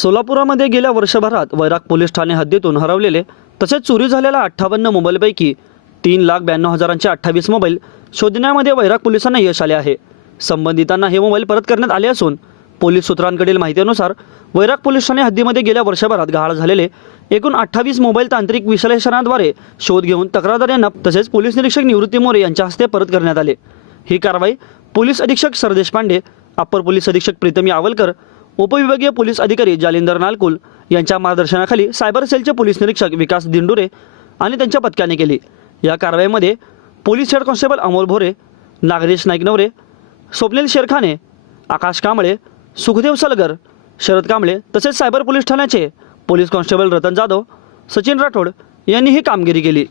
सोलापुरामध्ये गेल्या वर्षभरात वैराग पोलीस ठाणे हद्दीतून हरवलेले तसेच चोरी झालेल्या अठ्ठावन्न मोबाईलपैकी तीन लाख ब्याण्णव हजारांचे अठ्ठावीस मोबाईल शोधण्यामध्ये वैराग पोलिसांना यश आले आहे. संबंधितांना हे मोबाईल परत करण्यात आले असून पोलीस सूत्रांकडील माहितीनुसार वैराग पोलीस ठाणे हद्दीमध्ये गेल्या वर्षभरात गहाळ झालेले एकूण अठ्ठावीस मोबाईल तांत्रिक विश्लेषणाद्वारे शोध घेऊन तक्रारदार यांना तसेच पोलीस निरीक्षक निवृत्ती मोरे यांच्या हस्ते परत करण्यात आले. ही कारवाई पोलीस अधीक्षक सरदेश पांडे अप्पर पोलीस अधीक्षक प्रीतम यावलकर उपविभागीय पोलीस अधिकारी जालिंदर नालकुल यांच्या मार्गदर्शनाखाली सायबर सेलचे पोलीस निरीक्षक विकास दिंडुरे आणि त्यांच्या पथकाने केली. या कारवाईमध्ये police head constable Amol Bhore Nagresh Naiknaware Swapnil Sherkhane Akash Kamble Sukhdev Salgar Sharad Kamble तसेच सायबर पोलीस ठाण्याचे पोलीस कॉन्स्टेबल रतन जाधव सचिन राठोड यांनी ही कामगिरी केली.